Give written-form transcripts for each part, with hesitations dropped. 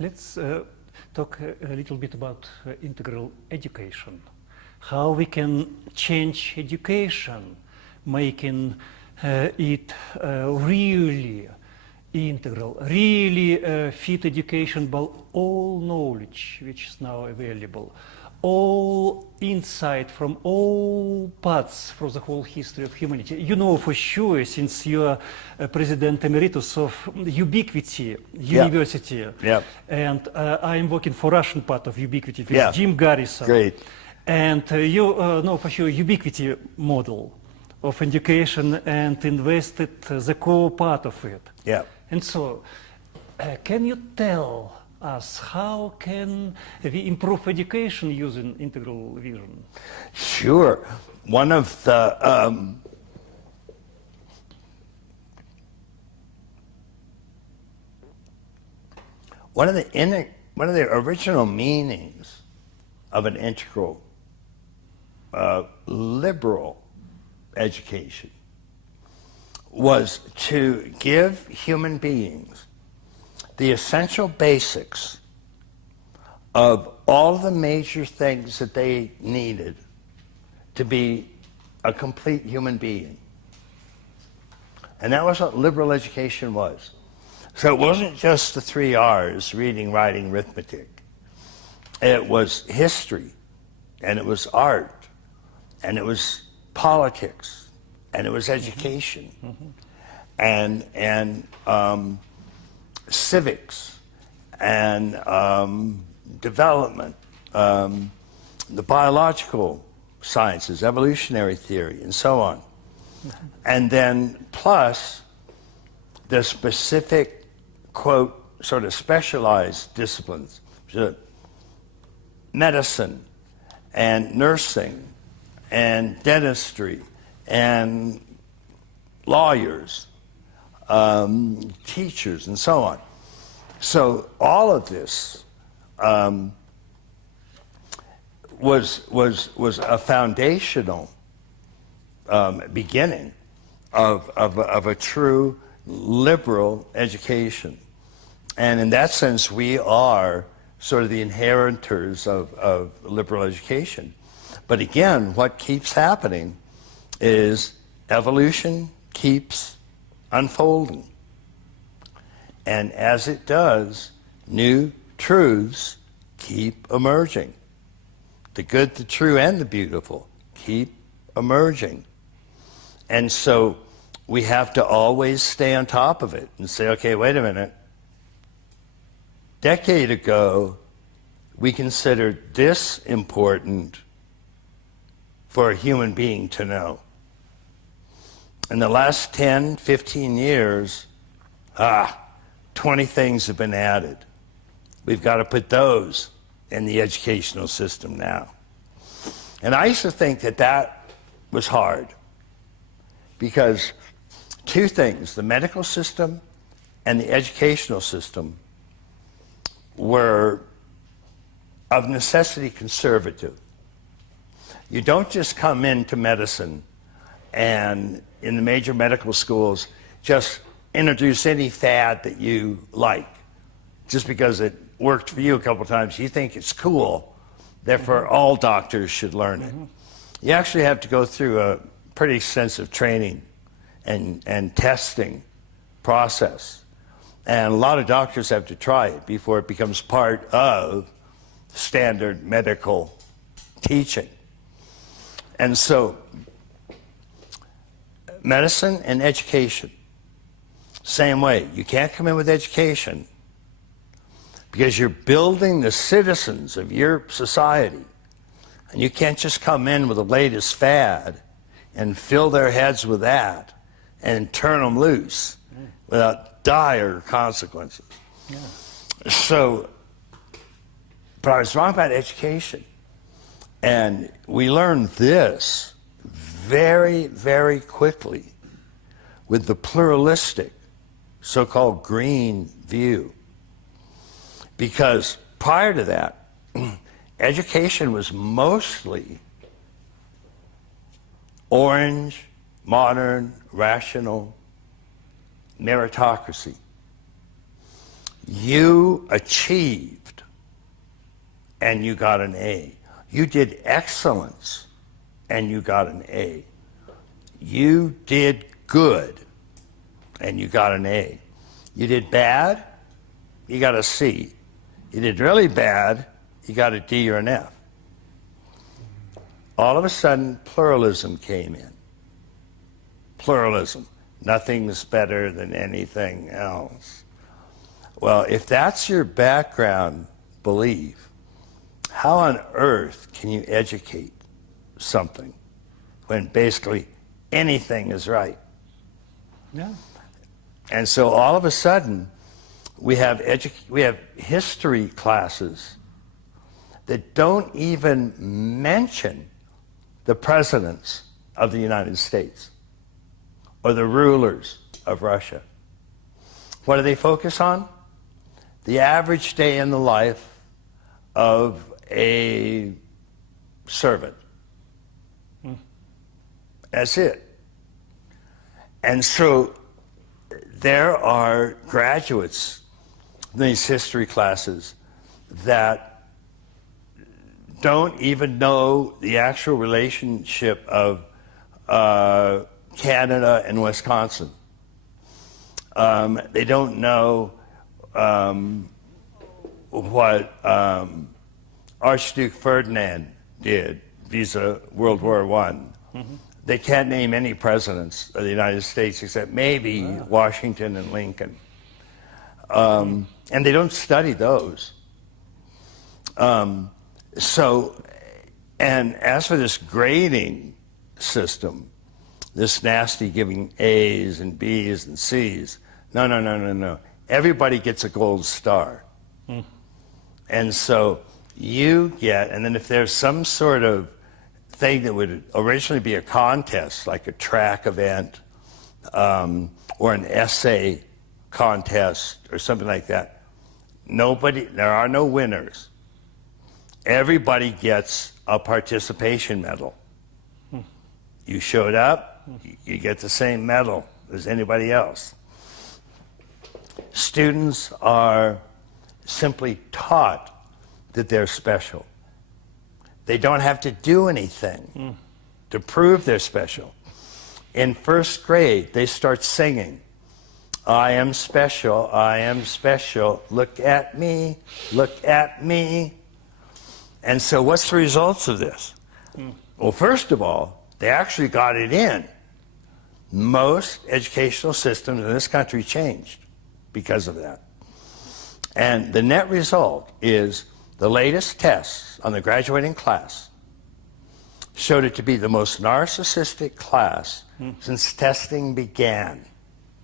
Let's talk a little bit about integral education. How we can change education, making it really integral, really fit education by all knowledge which is now available, all insight from all paths from the whole history of humanity. You know for sure, since you are President Emeritus of Ubiquity University, and I'm working for Russian part of Ubiquity with Jim Garrison. Great. And you know for sure Ubiquity model of education and invested the core part of it. Yeah. And so, can you tell us how can we improve education using integral vision? Sure. One of the one of the original meanings of an integral liberal education was to give human beings the essential basics of all the major things that they needed to be a complete human being. And that was what liberal education was. So it wasn't just the 3 R's, reading, writing, arithmetic. It was history, and it was art, and it was politics, and it was education, and civics, and development, the biological sciences, evolutionary theory, and so on. And then plus the specific, quote, sort of specialized disciplines, medicine, and nursing, and dentistry, and lawyers, teachers, and so on. So all of this was a foundational beginning of a true liberal education. And in that sense, we are sort of the inheritors of liberal education. But again, what keeps happening is evolution keeps unfolding. And as it does, new truths keep emerging. The good, the true, and the beautiful keep emerging. And so we have to always stay on top of it and say, okay, wait a minute. Decade ago, we considered this important for a human being to know. In the last 10, 15 years, 20 things have been added. We've got to put those in the educational system now. And I used to think that that was hard because 2 things, the medical system and the educational system, were of necessity conservative. You don't just come into medicine and in the major medical schools just introduce any fad that you like. Just because it worked for you a couple times, you think it's cool, therefore all doctors should learn it. You actually have to go through a pretty extensive training and testing process. And a lot of doctors have to try it before it becomes part of standard medical teaching. And so, medicine and education, same way. You can't come in with education because you're building the citizens of your society. And you can't just come in with the latest fad and fill their heads with that and turn them loose without dire consequences. So, but I was wrong about education. And we learned this very, very quickly with the pluralistic, so-called green view. Because prior to that, education was mostly orange, modern, rational meritocracy. You achieved and you got an A. You did excellence and you got an A. You did good and you got an A. You did bad, you got a C. You did really bad, you got a D or an F. All of a sudden, pluralism came in. Pluralism. Nothing's better than anything else. Well, if that's your background belief, how on earth can you educate something when basically anything is right? Yeah. And so all of a sudden, we have history classes that don't even mention the presidents of the United States or the rulers of Russia. What do they focus on? The average day in the life of a servant. That's it. And so there are graduates in these history classes that don't even know the actual relationship of Canada and Wisconsin. They don't know what Archduke Ferdinand did vis-a World War I. Mm-hmm. They can't name any presidents of the United States except maybe Washington and Lincoln. And they don't study those. And as for this grading system, this nasty giving A's and B's and C's, no. Everybody gets a gold star. And so you get, and then if there's some sort of thing that would originally be a contest, like a track event or an essay contest or something like that, there are no winners. Everybody gets a participation medal. You showed up, you get the same medal as anybody else. Students are simply taught that they're special. They don't have to do anything to prove they're special. In first grade, they start singing, I am special, look at me, look at me. And so what's the results of this? Well, first of all, they actually got it in. Most educational systems in this country changed because of that. And the net result is the latest tests on the graduating class showed it to be the most narcissistic class since testing began.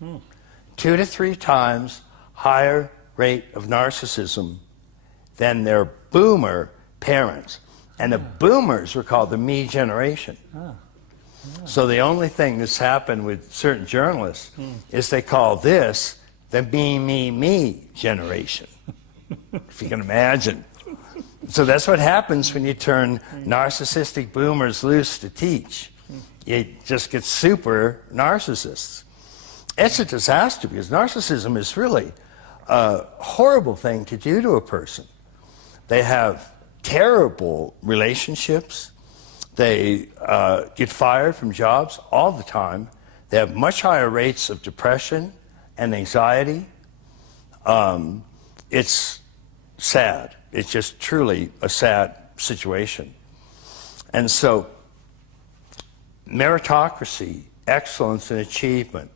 2 to 3 times higher rate of narcissism than their boomer parents. And the boomers were called the me generation. So the only thing that's happened with certain journalists is they call this the me generation, if you can imagine. So that's what happens when you turn narcissistic boomers loose to teach. You just get super narcissists. It's a disaster because narcissism is really a horrible thing to do to a person. They have terrible relationships. They get fired from jobs all the time. They have much higher rates of depression and anxiety. It's sad. It's just truly a sad situation. And so meritocracy, excellence and achievement,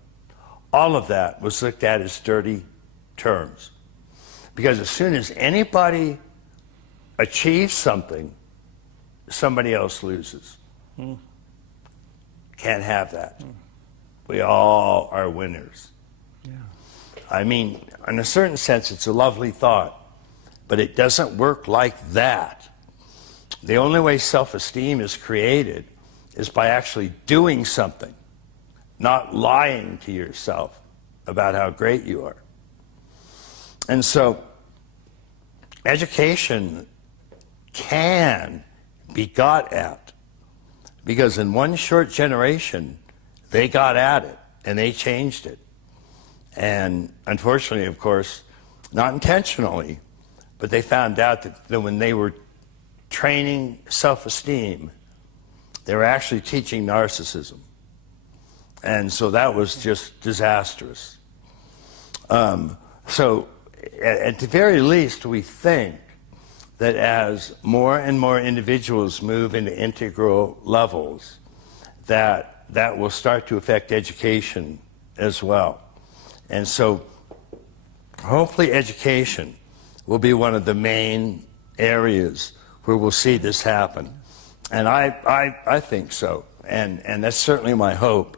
all of that was looked at as dirty terms. Because as soon as anybody achieves something, somebody else loses. Can't have that. We all are winners. Yeah. I mean, in a certain sense, it's a lovely thought, but it doesn't work like that. The only way self-esteem is created is by actually doing something, not lying to yourself about how great you are. And so, education can be got at, because in one short generation, they got at it and they changed it. And unfortunately, of course, not intentionally, but they found out that when they were training self-esteem, they were actually teaching narcissism. And so that was just disastrous. So at the very least, we think that as more and more individuals move into integral levels, that will start to affect education as well. And so hopefully education will be one of the main areas where we'll see this happen. And I think so. And that's certainly my hope.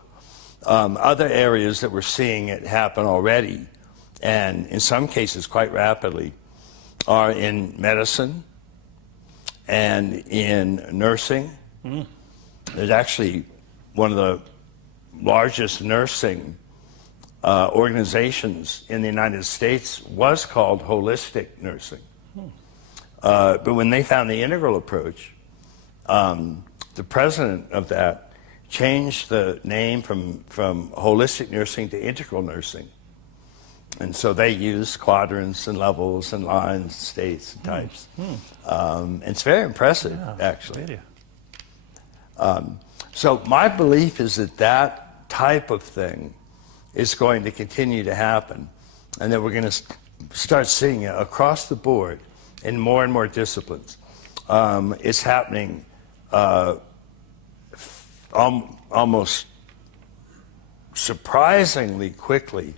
Other areas that we're seeing it happen already, and in some cases quite rapidly, are in medicine and in nursing. There's actually one of the largest nursing organizations in the United States was called holistic nursing. But when they found the integral approach, the president of that changed the name from holistic nursing to integral nursing. And so they use quadrants and levels and lines, states and types. It's very impressive, actually. So my belief is that type of thing is going to continue to happen, and that we're going to start seeing it across the board in more and more disciplines. It's happening almost surprisingly quickly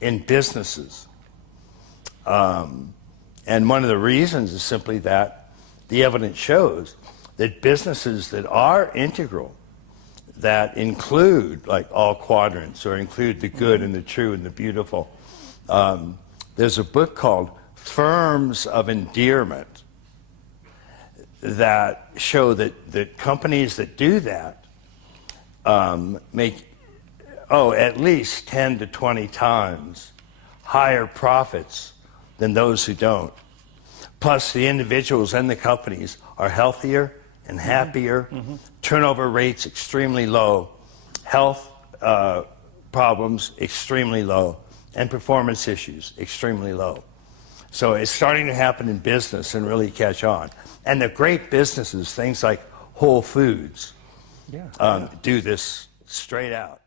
in businesses. And one of the reasons is simply that the evidence shows that businesses that are integral, that include like all quadrants or include the good and the true and the beautiful. There's a book called Firms of Endearment that show that companies that do that make at least 10 to 20 times higher profits than those who don't. Plus the individuals and the companies are healthier and happier, turnover rates extremely low, health problems extremely low, and performance issues extremely low. So it's starting to happen in business and really catch on. And the great businesses, things like Whole Foods, do this straight out.